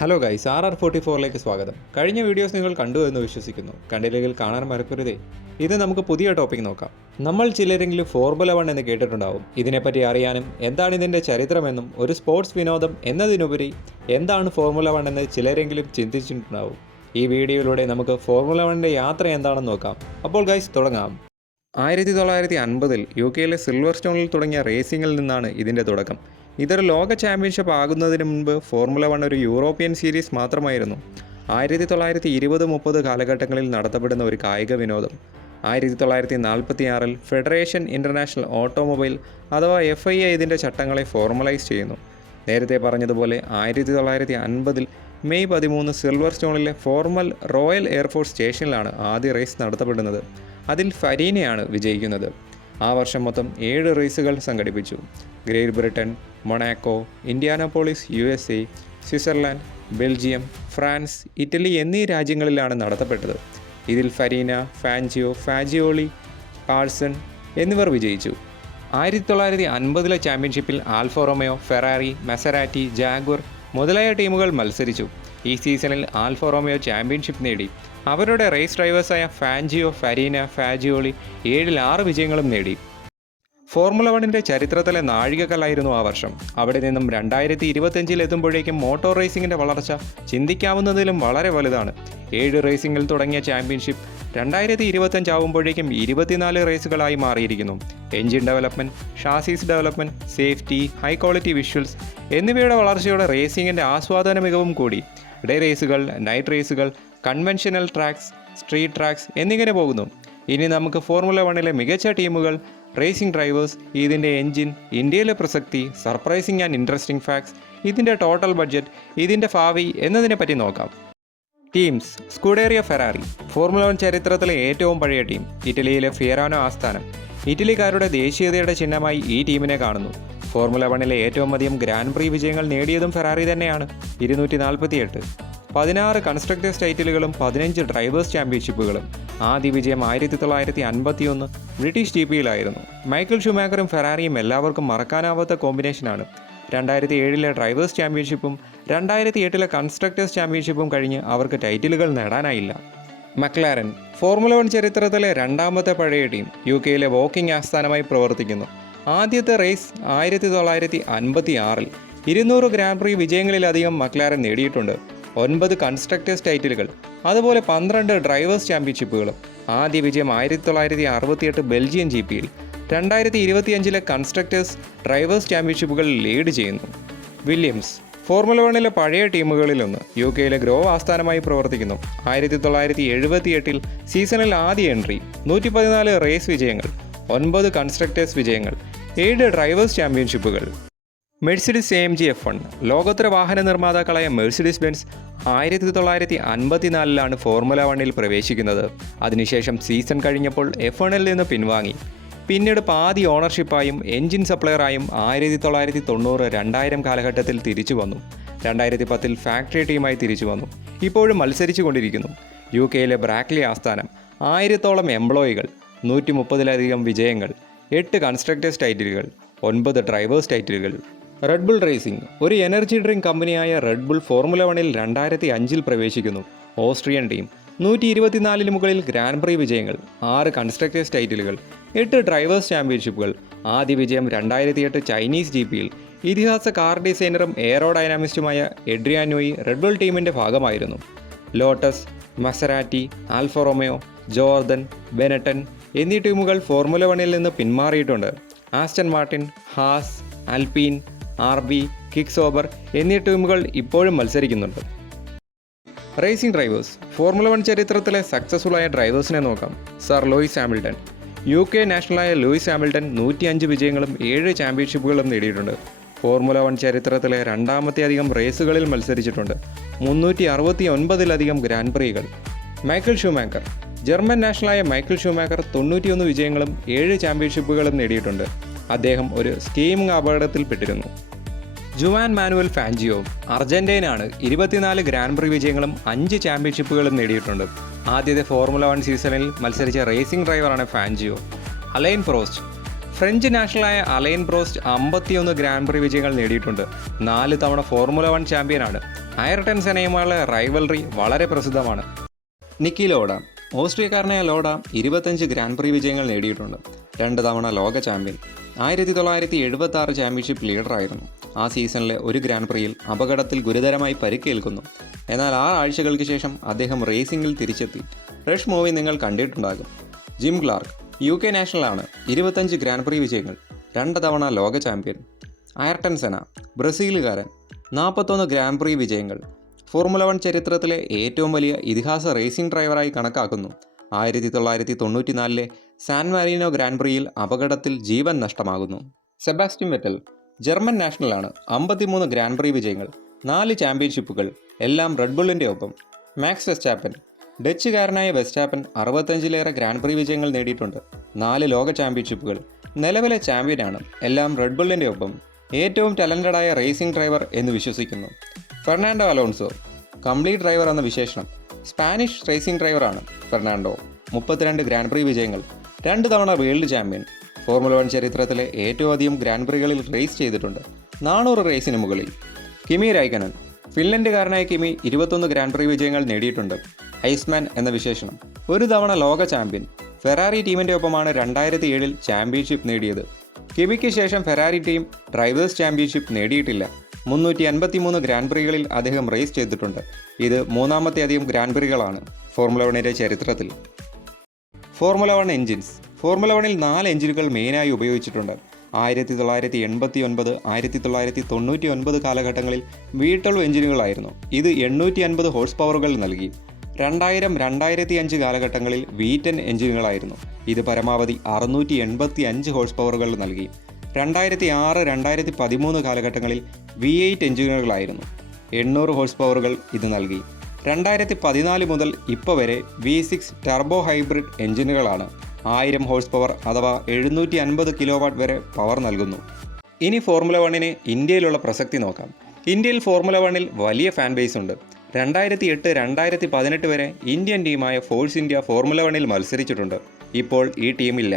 Hello guys, RR44ലേക്ക് സ്വാഗതം. കഴിഞ്ഞ videos നിങ്ങൾ കണ്ടു എന്ന് വിശ്വസിക്കുന്നു. കണ്ടില്ലെങ്കിൽ കാണാൻ മറക്കരുതേ. ഇത് നമുക്ക് പുതിയ ടോപ്പിക് നോക്കാം. നമ്മൾ ചിലരെങ്കിലും ഫോർമുല 1 എന്ന് കേട്ടിട്ടുണ്ടാവും. ഇതിനെപ്പറ്റി അറിയാനും എന്താണ് ഇതിൻ്റെ ചരിത്രമെന്നും ഒരു സ്പോർട്സ് വിനോദം എന്നതിനുപരി എന്താണ് ഫോർമുല 1 എന്ന് ചിലരെങ്കിലും ചിന്തിച്ചിട്ടുണ്ടാവും. ഈ വീഡിയോയിലൂടെ നമുക്ക് ഫോർമുല 1ൻ്റെ യാത്ര എന്താണെന്ന് നോക്കാം. അപ്പോൾ ഗൈസ് തുടങ്ങാം. 1950-ൽ UK സിൽവർ സ്റ്റോണിൽ തുടങ്ങിയ റേസിംഗിൽ നിന്നാണ് ഇതിൻ്റെ തുടക്കം. ഇതൊരു ലോക ചാമ്പ്യൻഷിപ്പ് ആകുന്നതിന് മുൻപ് ഫോർമുല 1 ഒരു യൂറോപ്യൻ സീരീസ് മാത്രമായിരുന്നു. 1920-30 കാലഘട്ടങ്ങളിൽ നടത്തപ്പെടുന്ന ഒരു കായിക വിനോദം. 1946-ൽ ഫെഡറേഷൻ ഇൻ്റർനാഷണൽ ഓട്ടോമൊബൈൽ അഥവാ FIA ഇതിൻ്റെ ചട്ടങ്ങളെ ഫോർമലൈസ് ചെയ്യുന്നു. നേരത്തെ പറഞ്ഞതുപോലെ 1950-ൽ മെയ് 13 സിൽവർ സ്റ്റോണിലെ ഫോർമൽ റോയൽ എയർഫോഴ്സ് സ്റ്റേഷനിലാണ് ആദ്യ റേസ് നടത്തപ്പെടുന്നത്. അതിൽ ഫരീനയാണ് വിജയിക്കുന്നത്. ആ വർഷം മൊത്തം 7 റേസുകൾ സംഘടിപ്പിച്ചു. Great Britain, Monaco, Indianapolis USA, Switzerland, Belgium, France, Italy എന്നീ രാജ്യങ്ങളിലാണ് നടത്തപ്പെട്ടത്. ഇതിൽ ഫരീന, ഫാൻജിയോ, ഫാജിയോളി, കാൾസൺ എന്നിവർ വിജയിച്ചു. 1950-ലെ ചാമ്പ്യൻഷിപ്പിൽ ആൽഫ റൊമിയോ, ഫെറാറി, മസറാറ്റി, ജാഗ്വർ മുതലായ ടീമുകൾ മത്സരിച്ചു. ഈ സീസണിൽ ആൽഫ റൊമിയോ ചാമ്പ്യൻഷിപ്പ് നേടി. അവരുടെ റേസ് ഡ്രൈവേഴ്സായ ഫാൻജിയോ, ഫരീന, ഫാജിയോളി 7-ൽ 6 വിജയങ്ങളും നേടി. ഫോർമുല 1ൻ്റെ ചരിത്രത്തിലെ നാഴികക്കല്ലായിരുന്നു ആ വർഷം. അവിടെ നിന്നും 2025-ൽ എത്തുമ്പോഴേക്കും മോട്ടോർ റേസിംഗിൻ്റെ വളർച്ച ചിന്തിക്കാവുന്നതിലും വളരെ വലുതാണ്. 7 റേസിംഗിൽ തുടങ്ങിയ ചാമ്പ്യൻഷിപ്പ് 2025 ആവുമ്പോഴേക്കും 24 റേസുകളായി മാറിയിരിക്കുന്നു. Engine development, chassis development, safety, high quality visuals എന്നിവയുടെ വളർച്ചയോടെ റേസിംഗിൻ്റെ ആസ്വാദന മികവും കൂടി. ഡേ റേസുകൾ, നൈറ്റ് റേസുകൾ, കൺവെൻഷനൽ ട്രാക്സ്, സ്ട്രീറ്റ് ട്രാക്സ് എന്നിങ്ങനെ പോകുന്നു. ഇനി നമുക്ക് ഫോർമുല 1ലെ മികച്ച ടീമുകൾ, റേസിംഗ് ഡ്രൈവേഴ്സ്, ഇതിൻ്റെ എൻജിൻ, ഇന്ത്യയിലെ പ്രസക്തി, സർപ്രൈസിംഗ് ആൻഡ് ഇൻട്രസ്റ്റിംഗ് ഫാക്ട്സ്, ഇതിൻ്റെ ടോട്ടൽ ബഡ്ജറ്റ്, ഇതിൻ്റെ ഭാവി എന്നതിനെപ്പറ്റി നോക്കാം. ടീംസ്. സ്കുഡേറിയ ഫെറാറി, ഫോർമുല 1 ചരിത്രത്തിലെ ഏറ്റവും പഴയ ടീം. ഇറ്റലിയിലെ ഫിയറാനോ ആസ്ഥാനം. ഇറ്റലിക്കാരുടെ ദേശീയതയുടെ ചിഹ്നമായി ഈ ടീമിനെ കാണുന്നു. ഫോർമുല 1ലെ ഏറ്റവും അധികം ഗ്രാൻഡ് പ്രീ വിജയങ്ങൾ നേടിയതും ഫെറാറി തന്നെയാണ്, 248. 16 കൺസ്ട്രക്ടേഴ്സ് ടൈറ്റിലുകളും 15 ഡ്രൈവേഴ്സ് ചാമ്പ്യൻഷിപ്പുകളും. ആദ്യ വിജയം 1951 ബ്രിട്ടീഷ് GPയിലായിരുന്നു. മൈക്കിൾ ഷൂമാക്കറും ഫെറാറിയും എല്ലാവർക്കും മറക്കാനാവാത്ത കോമ്പിനേഷനാണ്. 2007-ലെ ഡ്രൈവേഴ്സ് ചാമ്പ്യൻഷിപ്പും 2008-ലെ കൺസ്ട്രക്ടേഴ്സ് ചാമ്പ്യൻഷിപ്പും കഴിഞ്ഞ് അവർക്ക് ടൈറ്റിലുകൾ നേടാനായില്ല. മക്ലാരൻ, ഫോർമുല 1 ചരിത്രത്തിലെ രണ്ടാമത്തെ പഴയ ടീം. UK വോക്കിംഗ് ആസ്ഥാനമായി പ്രവർത്തിക്കുന്നു. ആദ്യത്തെ റേസ് 1956-ൽ. 200 ഗ്രാൻഡ് പ്രീ വിജയങ്ങളിലധികം മക്ലാരൻ നേടിയിട്ടുണ്ട്. 9 കൺസ്ട്രക്ടേഴ്സ് ടൈറ്റിലുകൾ, അതുപോലെ 12 ഡ്രൈവേഴ്സ് ചാമ്പ്യൻഷിപ്പുകളും. ആദ്യ വിജയം 1968 ബെൽജിയൻ GPയിൽ. 2025-ലെ കൺസ്ട്രക്ടേഴ്സ് ഡ്രൈവേഴ്സ് ചാമ്പ്യൻഷിപ്പുകൾ ലീഡ് ചെയ്യുന്നു. വില്യംസ്, ഫോർമുല 1ലെ പഴയ ടീമുകളിലൊന്ന്. UK ഗ്രോവ് ആസ്ഥാനമായി പ്രവർത്തിക്കുന്നു. 1978-ൽ സീസണിൽ ആദ്യ എൻട്രി. 114 റേസ് വിജയങ്ങൾ, 9 കൺസ്ട്രക്ടേഴ്സ് വിജയങ്ങൾ, 7 ഡ്രൈവേഴ്സ് ചാമ്പ്യൻഷിപ്പുകൾ. മെഴ്സിഡിസ് AMG F1, ലോകോത്തര വാഹന നിർമ്മാതാക്കളായ മെഴ്സിഡിസ് ബെൻസ് 1954-ലാണ് ഫോർമുല 1ൽ പ്രവേശിക്കുന്നത്. അതിനുശേഷം സീസൺ കഴിഞ്ഞപ്പോൾ F1ൽ നിന്ന് പിൻവാങ്ങി. പിന്നീട് പാതി ഓണർഷിപ്പായും എൻജിൻ സപ്ലയറായും 1990-2000 കാലഘട്ടത്തിൽ തിരിച്ചു വന്നു. 2010-ൽ ഫാക്ടറി ടീമായി തിരിച്ചു വന്നു. ഇപ്പോഴും മത്സരിച്ചു കൊണ്ടിരിക്കുന്നു. UK ബ്രാക്ലി ആസ്ഥാനം. 1000-ഓളം എംപ്ലോയികൾ, 130-ലധികം വിജയങ്ങൾ, 8 കൺസ്ട്രക്ടേഴ്സ് ടൈറ്റിലുകൾ, 9 ഡ്രൈവേഴ്സ് ടൈറ്റിലുകൾ. റെഡ് ബുൾ റേസിംഗ്, ഒരു എനർജി ഡ്രിങ്ക് കമ്പനിയായ റെഡ് ബുൾ ഫോർമുല 1ൽ 2005-ൽ പ്രവേശിക്കുന്നു. Austrian team. 124-ന് മുകളിൽ ഗ്രാൻഡ് പ്രീ വിജയങ്ങൾ, 6 കൺസ്ട്രക്ടേഴ്സ് ടൈറ്റിലുകൾ, 8 ഡ്രൈവേഴ്സ് ചാമ്പ്യൻഷിപ്പുകൾ. ആദ്യ വിജയം 2008 ചൈനീസ് GPയിൽ. ഇതിഹാസ car ഡിസൈനറും എയറോഡൈനാമിസ്റ്റുമായ Adrian Nui red bull ടീമിൻ്റെ ഭാഗമായിരുന്നു. ലോട്ടസ്, മസറാറ്റി, ആൽഫ റൊമിയോ, ജോർദൻ, ബെനട്ടൺ എന്നീ ടീമുകൾ ഫോർമുല 1ൽ നിന്ന് പിന്മാറിയിട്ടുണ്ട്. ആസ്റ്റൺ മാർട്ടിൻ, ഹാസ്, ആൽപീൻ, RB, കിക്സോബർ എന്നീ ടീമുകൾ ഇപ്പോഴും മത്സരിക്കുന്നുണ്ട്. Racing drivers. ഫോർമുല 1 ചരിത്രത്തിലെ സക്സസ്ഫുള്ളായ ഡ്രൈവേഴ്സിനെ നോക്കാം. Sir Lewis Hamilton. UK നാഷണലായ ലൂയിസ് ഹാമിൽട്ടൺ 105 വിജയങ്ങളും 7 ചാമ്പ്യൻഷിപ്പുകളും നേടിയിട്ടുണ്ട്. ഫോർമുല 1 ചരിത്രത്തിലെ രണ്ടാമത്തെ അധികം റേസുകളിൽ മത്സരിച്ചിട്ടുണ്ട്. 369-ലധികം ഗ്രാൻഡ് പ്രീകൾ. Michael Schumacher. ജർമ്മൻ നാഷണലായ മൈക്കിൾ ഷൂമാക്കർ 91 വിജയങ്ങളും 7 ചാമ്പ്യൻഷിപ്പുകളും നേടിയിട്ടുണ്ട്. അദ്ദേഹം ഒരു സ്കീമിംഗ് അപകടത്തിൽപ്പെട്ടിരുന്നു. Juan Manuel Fangio. അർജന്റീനയാണ്. 24 ഗ്രാൻഡ് പ്രീ വിജയങ്ങളും 5 ചാമ്പ്യൻഷിപ്പുകളും നേടിയിട്ടുണ്ട്. ആദ്യത്തെ ഫോർമുല 1 സീസണിൽ മത്സരിച്ച റേസിംഗ് ഡ്രൈവറാണ് ഫാൻജിയോ. Alain Prost. ഫ്രഞ്ച് നാഷണലായ അലൈൻ പ്രോസ്റ്റ് 51 ഗ്രാൻഡ് പ്രീ വിജയങ്ങൾ നേടിയിട്ടുണ്ട്. 4 തവണ ഫോർമുല 1 ചാമ്പ്യനാണ്. അയർട്ടൺ സെനയുമായുള്ള റൈവൽറി വളരെ പ്രസിദ്ധമാണ്. Niki Lauda. ഓസ്ട്രിയക്കാരനായ ലോഡ 25 ഗ്രാൻഡ് പ്രീ വിജയങ്ങൾ നേടിയിട്ടുണ്ട്. 2 തവണ ലോക ചാമ്പ്യൻ. 1976 ചാമ്പ്യൻഷിപ്പ് ലീഡറായിരുന്നു. ആ സീസണിലെ ഒരു ഗ്രാൻഡ് പ്രിയിൽ അപകടത്തിൽ ഗുരുതരമായി പരിക്കേൽക്കുന്നു. എന്നാൽ 6 ആഴ്ചകൾക്ക് ശേഷം അദ്ദേഹം റേസിംഗിൽ തിരിച്ചെത്തി. റഷ് മൂവി നിങ്ങൾ കണ്ടിട്ടുണ്ടാകും. Jim Clark. UK നാഷണലാണ്. 25 ഗ്രാൻഡ് പ്രീ വിജയങ്ങൾ. 2 തവണ ലോക ചാമ്പ്യൻ. Ayrton Senna. ബ്രസീലുകാരൻ. 41 ഗ്രാൻഡ് പ്രീ വിജയങ്ങൾ. ഫോർമുല 1 ചരിത്രത്തിലെ ഏറ്റവും വലിയ ഇതിഹാസ റേസിംഗ് ഡ്രൈവറായി കണക്കാക്കുന്നു. 1994 സാൻ മാരീനോ ഗ്രാൻഡ് പ്രിയിൽ അപകടത്തിൽ ജീവൻ നഷ്ടമാകുന്നു. Sebastian Vettel. ജർമ്മൻ നാഷണലാണ്. 53 ഗ്രാൻഡ് പ്രീ വിജയങ്ങൾ. 4 ചാമ്പ്യൻഷിപ്പുകൾ, എല്ലാം റെഡ് ബുള്ളിൻ്റെ ഒപ്പം. Max Verstappen. ഡച്ചുകാരനായ വെസ്റ്റാപ്പൻ 65ലേറെ ഗ്രാൻഡ് പ്രീ വിജയങ്ങൾ നേടിയിട്ടുണ്ട്. 4 ലോക ചാമ്പ്യൻഷിപ്പുകൾ. നിലവിലെ ചാമ്പ്യനാണ്, എല്ലാം റെഡ് ബുള്ളിൻ്റെ ഒപ്പം. ഏറ്റവും ടാലന്റഡായ റേസിംഗ് ഡ്രൈവർ എന്ന് വിശ്വസിക്കുന്നു. Fernando Alonso. കംപ്ലീറ്റ് ഡ്രൈവർ എന്ന വിശേഷണം. സ്പാനിഷ് റേസിംഗ് ഡ്രൈവറാണ് ഫെർണാണ്ടോ. 32 ഗ്രാൻഡ് പ്രീ വിജയങ്ങൾ. 2 തവണ വേൾഡ് ചാമ്പ്യൻ. ഫോർമുല 1 ചരിത്രത്തിലെ ഏറ്റവും അധികം ഗ്രാൻഡ് പ്രീകളിൽ റേസ് ചെയ്തിട്ടുണ്ട്. 400 റേസിന് മുകളിൽ. കിമി റൈക്കനൻ. ഫിൻലൻഡുകാരനായ കിമി 21 ഗ്രാൻഡ് പ്രീ വിജയങ്ങൾ നേടിയിട്ടുണ്ട്. ഐസ്മാൻ എന്ന വിശേഷണം. 1 തവണ ലോക ചാമ്പ്യൻ. ഫെറാറി ടീമിൻ്റെ ഒപ്പമാണ് 2007 ചാമ്പ്യൻഷിപ്പ് നേടിയത്. കിമിക്ക് ശേഷം ഫെറാറി ടീം ഡ്രൈവേഴ്സ് ചാമ്പ്യൻഷിപ്പ് നേടിയിട്ടില്ല. 353 ഗ്രാൻഡ് പ്രീകളിൽ അദ്ദേഹം റേസ് ചെയ്തിട്ടുണ്ട്. ഇത് 3ാമത്തെ അധികം ഗ്രാൻഡ് പ്രീകളാണ് ഫോർമുല 1ൻ്റെ ചരിത്രത്തിൽ. Formula 1 engines. ഫോർമുല 1ൽ 4 എഞ്ചിനുകൾ മെയിനായി ഉപയോഗിച്ചിട്ടുണ്ട്. 1989, 1999 കാലഘട്ടങ്ങളിൽ V12 എഞ്ചിനുകളായിരുന്നു. ഇത് 850 ഹോഴ്സ് പവറുകൾ നൽകി. 2000, 2005 കാലഘട്ടങ്ങളിൽ V10 എഞ്ചിനുകളായിരുന്നു. ഇത് പരമാവധി 685 ഹോഴ്സ് പവറുകൾ നൽകി. 2006, 2013 കാലഘട്ടങ്ങളിൽ V8 എഞ്ചിനുകളായിരുന്നു. 800 ഹോഴ്സ് പവറുകൾ ഇത് നൽകി. 2014 മുതൽ ഇപ്പോൾ വരെ V6 ടർബോ ഹൈബ്രിഡ് എഞ്ചിനുകളാണ്. 1000 ഹോഴ്സ് പവർ അഥവാ 750 കിലോവാട്ട് വരെ പവർ നൽകുന്നു. ഇനി ഫോർമുല 1ന് ഇന്ത്യയിലുള്ള പ്രസക്തി നോക്കാം. ഇന്ത്യയിൽ ഫോർമുല 1ൽ വലിയ ഫാൻ ബേസ് ഉണ്ട്. 2008, 2018 വരെ ഇന്ത്യൻ ടീമായ ഫോഴ്സ് ഇന്ത്യ ഫോർമുല 1ൽ മത്സരിച്ചിട്ടുണ്ട്. ഇപ്പോൾ ഈ ടീമില്ല.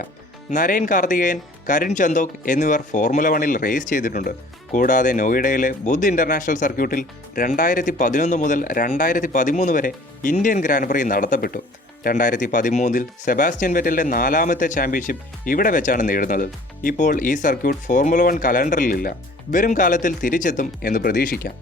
നരേൻ കാർത്തികേയൻ, കരുൺ ചന്ദോക് എന്നിവർ ഫോർമുല 1ൽ റേസ് ചെയ്തിട്ടുണ്ട്. കൂടാതെ നോയിഡയിലെ ബുദ്ധ് ഇൻ്റർനാഷണൽ സർക്യൂട്ടിൽ 2011 മുതൽ 2013 വരെ ഇന്ത്യൻ ഗ്രാൻഡ് പ്രീ നടത്തപ്പെട്ടു. 2013 സെബാസ്റ്റ്യൻ വെറ്റലിൻ്റെ 4ാമത്തെ ചാമ്പ്യൻഷിപ്പ് ഇവിടെ വെച്ചാണ് നേടുന്നത്. ഇപ്പോൾ ഈ സർക്യൂട്ട് ഫോർമുല 1 കലണ്ടറിലില്ല. വരും കാലത്തിൽ തിരിച്ചെത്തും എന്ന് പ്രതീക്ഷിക്കാം.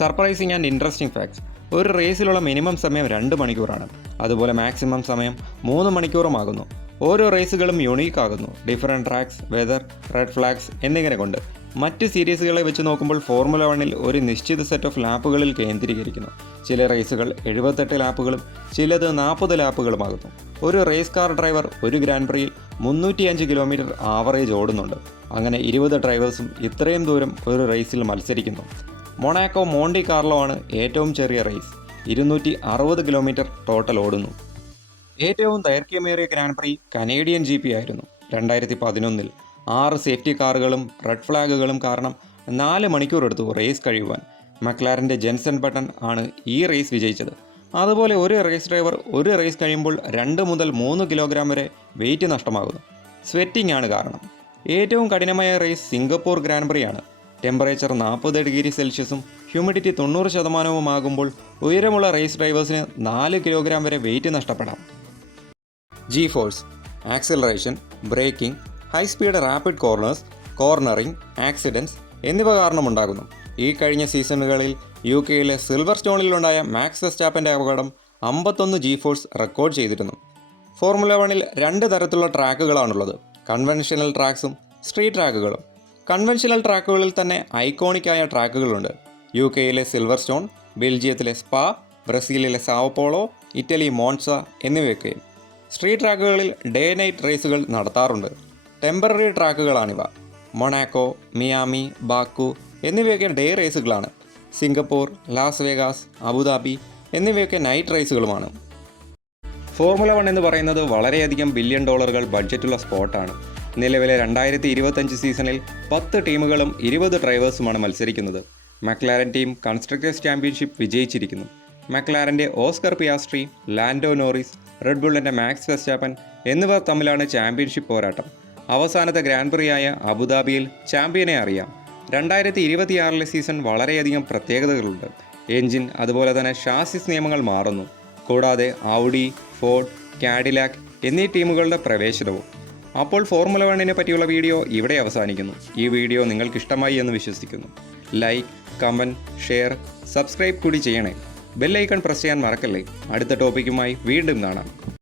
Surprising and interesting facts. ഒരു റേസിലുള്ള മിനിമം സമയം 2 മണിക്കൂറാണ്. അതുപോലെ മാക്സിമം സമയം 3 മണിക്കൂറുമാകുന്നു. ഓരോ റേസുകളും യുണീക്ക് ആകുന്നു. Different tracks, weather, red flags എന്നിങ്ങനെ കൊണ്ട്. മറ്റ് സീരീസുകളെ വെച്ച് നോക്കുമ്പോൾ ഫോർമുല 1ൽ ഒരു നിശ്ചിത സെറ്റ് ഓഫ് ലാപ്പുകളിൽ കേന്ദ്രീകരിക്കുന്നു. ചില റേസുകൾ 78 ലാപ്പുകളും ചിലത് 40 ലാപ്പുകളുമാകുന്നു. ഒരു റേസ് കാർ ഡ്രൈവർ ഒരു ഗ്രാൻഡ് പ്രിയിൽ 305 കിലോമീറ്റർ ആവറേജ് ഓടുന്നുണ്ട്. അങ്ങനെ 20 ഡ്രൈവേഴ്സും ഇത്രയും ദൂരം ഒരു റേസിൽ മത്സരിക്കുന്നു. മൊണാക്കോ മോണ്ടി കാർലോ ആണ് ഏറ്റവും ചെറിയ റേസ്. 260 കിലോമീറ്റർ ടോട്ടൽ ഓടുന്നു. ഏറ്റവും ദൈർഘ്യമേറിയ ഗ്രാൻഡ് പ്രീ കനേഡിയൻ GP ആയിരുന്നു. 2011 6 സേഫ്റ്റി കാറുകളും റെഡ് ഫ്ലാഗുകളും കാരണം 4 മണിക്കൂർ എടുത്തു റേസ് കഴിയുവാൻ. മക്ലാരൻ്റെ ജെൻസൺ ബട്ടൺ ആണ് ഈ റേസ് വിജയിച്ചത്. അതുപോലെ ഒരു റേസ് ഡ്രൈവർ ഒരു റേസ് കഴിയുമ്പോൾ 2 മുതൽ 3 കിലോഗ്രാം വരെ വെയിറ്റ് നഷ്ടമാകുന്നു. സ്വെറ്റിംഗ് ആണ് കാരണം. ഏറ്റവും കഠിനമായ റേസ് സിംഗപ്പൂർ ഗ്രാൻഡ് പ്രീ ആണ്. ടെമ്പറേച്ചർ 40 ഡിഗ്രി സെൽഷ്യസും ഹ്യൂമിഡിറ്റി 90% ആകുമ്പോൾ ഉയരമുള്ള റേസ് ഡ്രൈവേഴ്സിന് 4 കിലോഗ്രാം വരെ വെയിറ്റ് നഷ്ടപ്പെടാം. G-ഫോഴ്സ്, acceleration, braking, high speed rapid corners, cornering, accidents എന്നിവ കാരണമുണ്ടാകുന്നു. ഈ കഴിഞ്ഞ സീസണുകളിൽ UK-യിലെ സിൽവർ സ്റ്റോണിലുണ്ടായ മാക്സ് വെസ്റ്റാപ്പൻ്റെ അപകടം 51 G-ഫോഴ്സ് റെക്കോർഡ് ചെയ്തിരുന്നു. ഫോർമുല 1ൽ 2 തരത്തിലുള്ള ട്രാക്കുകളാണുള്ളത്. കൺവെൻഷണൽ ട്രാക്സും സ്ട്രീറ്റ് ട്രാക്കുകളും. കൺവെൻഷണൽ ട്രാക്കുകളിൽ തന്നെ ഐക്കോണിക്കായ ട്രാക്കുകളുണ്ട്. UK-യിലെ സിൽവർ സ്റ്റോൺ, ബെൽജിയത്തിലെ സ്പാ, ബ്രസീലിലെ സാവോ പോളോ, ഇറ്റലി മോൺസ എന്നിവയൊക്കെ. സ്ട്രീറ്റ് ട്രാക്കുകളിൽ ഡേ നൈറ്റ് റേസുകൾ നടത്താറുണ്ട്. ടെമ്പററി ട്രാക്കുകളാണിവ. മൊണാക്കോ, മിയാമി, ബാക്കു എന്നിവയൊക്കെ ഡേ റേസുകളാണ്. സിംഗപ്പൂർ, ലാസ് വേഗാസ്, അബുദാബി എന്നിവയൊക്കെ നൈറ്റ് റേസുകളുമാണ്. ഫോർമുല 1 എന്ന് പറയുന്നത് വളരെയധികം $1 ബില്യൺ ബഡ്ജറ്റുള്ള സ്പോർട്ടാണ്. നിലവിലെ 2025 സീസണിൽ 10 ടീമുകളും 20 ഡ്രൈവേഴ്സുമാണ് മത്സരിക്കുന്നത്. മക്ലാരൻ ടീം കൺസ്ട്രക്ടേഴ്സ് ചാമ്പ്യൻഷിപ്പ് വിജയിച്ചിരിക്കുന്നു. മക്ലാരൻ്റെ Oscar Piastri, Lando Norris, Red ബുള്ളിൻ്റെ മാക്സ് വെസ്റ്റാപ്പൻ എന്നിവർ തമ്മിലാണ് ചാമ്പ്യൻഷിപ്പ് പോരാട്ടം. അവസാനത്തെ ഗ്രാൻഡ് പ്രിയായ അബുദാബിയിൽ ചാമ്പ്യനെ അറിയാം. 2026 സീസൺ വളരെയധികം പ്രത്യേകതകളുണ്ട്. എൻജിൻ അതുപോലെ തന്നെ ഷാസിസ് നിയമങ്ങൾ മാറുന്നു. കൂടാതെ ഔഡി, ഫോർഡ്, കാഡിലാക് എന്നീ ടീമുകളുടെ പ്രവേശനവും. അപ്പോൾ ഫോർമുല 1 പറ്റിയുള്ള വീഡിയോ ഇവിടെ അവസാനിക്കുന്നു. ഈ വീഡിയോ നിങ്ങൾക്ക് ഇഷ്ടമായി എന്ന് വിശ്വസിക്കുന്നു. ലൈക്ക്, കമൻറ്റ്, ഷെയർ, സബ്സ്ക്രൈബ് കൂടി ചെയ്യണേ. ബെൽ ഐക്കൺ പ്രസ് ചെയ്യാൻ മറക്കല്ലേ. അടുത്ത ടോപ്പിക്കുമായി വീണ്ടും കാണാം.